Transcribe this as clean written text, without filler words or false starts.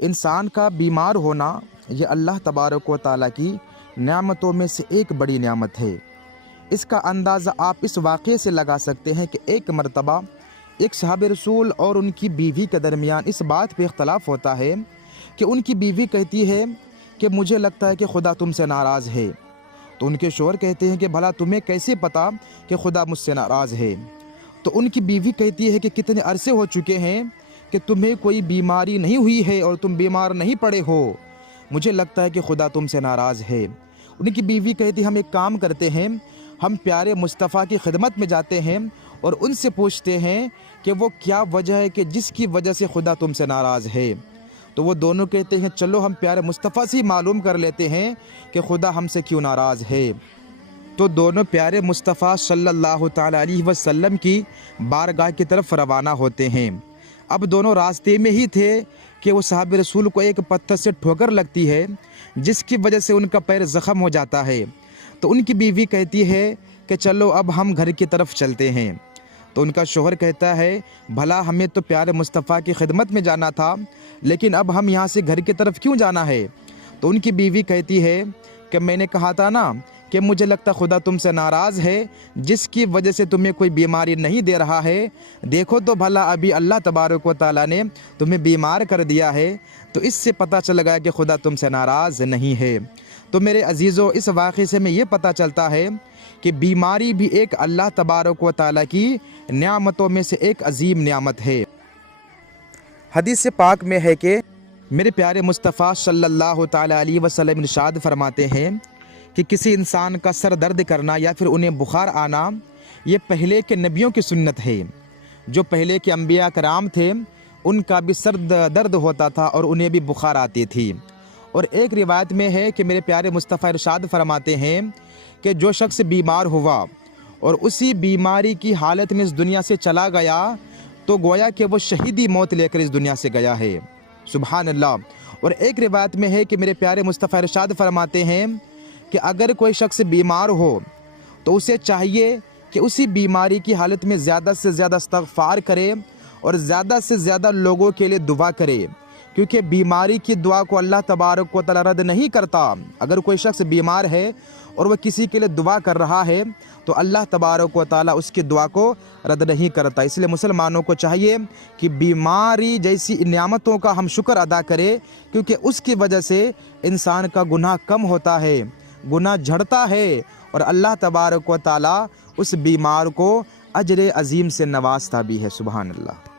انسان کا بیمار ہونا یہ اللہ تبارک و تعالیٰ کی نعمتوں میں سے ایک بڑی نعمت ہے۔ اس کا اندازہ آپ اس واقعے سے لگا سکتے ہیں کہ ایک مرتبہ ایک صحابہ رسول اور ان کی بیوی کے درمیان اس بات پہ اختلاف ہوتا ہے کہ ان کی بیوی کہتی ہے کہ مجھے لگتا ہے کہ خدا تم سے ناراض ہے، تو ان کے شوہر کہتے ہیں کہ بھلا تمہیں کیسے پتا کہ خدا مجھ سے ناراض ہے؟ تو ان کی بیوی کہتی ہے کہ کتنے عرصے ہو چکے ہیں کہ تمہیں کوئی بیماری نہیں ہوئی ہے اور تم بیمار نہیں پڑے ہو، مجھے لگتا ہے کہ خدا تم سے ناراض ہے۔ ان کی بیوی کہتی ہم ایک کام کرتے ہیں، ہم پیارے مصطفیٰ کی خدمت میں جاتے ہیں اور ان سے پوچھتے ہیں کہ وہ کیا وجہ ہے کہ جس کی وجہ سے خدا تم سے ناراض ہے۔ تو وہ دونوں کہتے ہیں چلو ہم پیارے مصطفیٰ سے معلوم کر لیتے ہیں کہ خدا ہم سے کیوں ناراض ہے۔ تو دونوں پیارے مصطفیٰ صلی اللہ تعالیٰ علیہ وسلم کی بارگاہ کی طرف روانہ ہوتے ہیں۔ اب دونوں راستے میں ہی تھے کہ وہ صحابہ رسول کو ایک پتھر سے ٹھوکر لگتی ہے جس کی وجہ سے ان کا پیر زخم ہو جاتا ہے۔ تو ان کی بیوی کہتی ہے کہ چلو اب ہم گھر کی طرف چلتے ہیں۔ تو ان کا شوہر کہتا ہے بھلا ہمیں تو پیارے مصطفیٰ کی خدمت میں جانا تھا، لیکن اب ہم یہاں سے گھر کی طرف کیوں جانا ہے؟ تو ان کی بیوی کہتی ہے کہ میں نے کہا تھا نا کہ مجھے لگتا خدا تم سے ناراض ہے جس کی وجہ سے تمہیں کوئی بیماری نہیں دے رہا ہے، دیکھو تو بھلا ابھی اللہ تبارک و تعالیٰ نے تمہیں بیمار کر دیا ہے، تو اس سے پتہ چل گیا کہ خدا تم سے ناراض نہیں ہے۔ تو میرے عزیزو، اس واقعے سے میں یہ پتہ چلتا ہے کہ بیماری بھی ایک اللہ تبارک و تعالیٰ کی نعمتوں میں سے ایک عظیم نعمت ہے۔ حدیث پاک میں ہے کہ میرے پیارے مصطفیٰ صلی اللہ تعالیٰ علیہ وسلم ارشاد فرماتے ہیں کہ کسی انسان کا سر درد کرنا یا پھر انہیں بخار آنا یہ پہلے کے نبیوں کی سنت ہے۔ جو پہلے کے انبیاء کرام تھے ان کا بھی سر درد ہوتا تھا اور انہیں بھی بخار آتی تھی۔ اور ایک روایت میں ہے کہ میرے پیارے مصطفیٰ ارشاد فرماتے ہیں کہ جو شخص بیمار ہوا اور اسی بیماری کی حالت میں اس دنیا سے چلا گیا تو گویا کہ وہ شہیدی موت لے کر اس دنیا سے گیا ہے۔ سبحان اللہ۔ اور ایک روایت میں ہے کہ میرے پیارے مصطفیٰ ارشاد فرماتے ہیں کہ اگر کوئی شخص بیمار ہو تو اسے چاہیے کہ اسی بیماری کی حالت میں زیادہ سے زیادہ استغفار کرے اور زیادہ سے زیادہ لوگوں کے لیے دعا کرے، کیونکہ بیماری کی دعا کو اللہ تبارک و تعالیٰ رد نہیں کرتا۔ اگر کوئی شخص بیمار ہے اور وہ کسی کے لیے دعا کر رہا ہے تو اللہ تبارک و تعالیٰ اس کی دعا کو رد نہیں کرتا۔ اس لیے مسلمانوں کو چاہیے کہ بیماری جیسی نعمتوں کا ہم شکر ادا کرے، کیونکہ اس کی وجہ سے انسان کا گناہ کم ہوتا ہے، گناہ جھڑتا ہے، اور اللہ تبارک و تعالیٰ اس بیمار کو اجر عظیم سے نوازتا بھی ہے۔ سبحان اللہ۔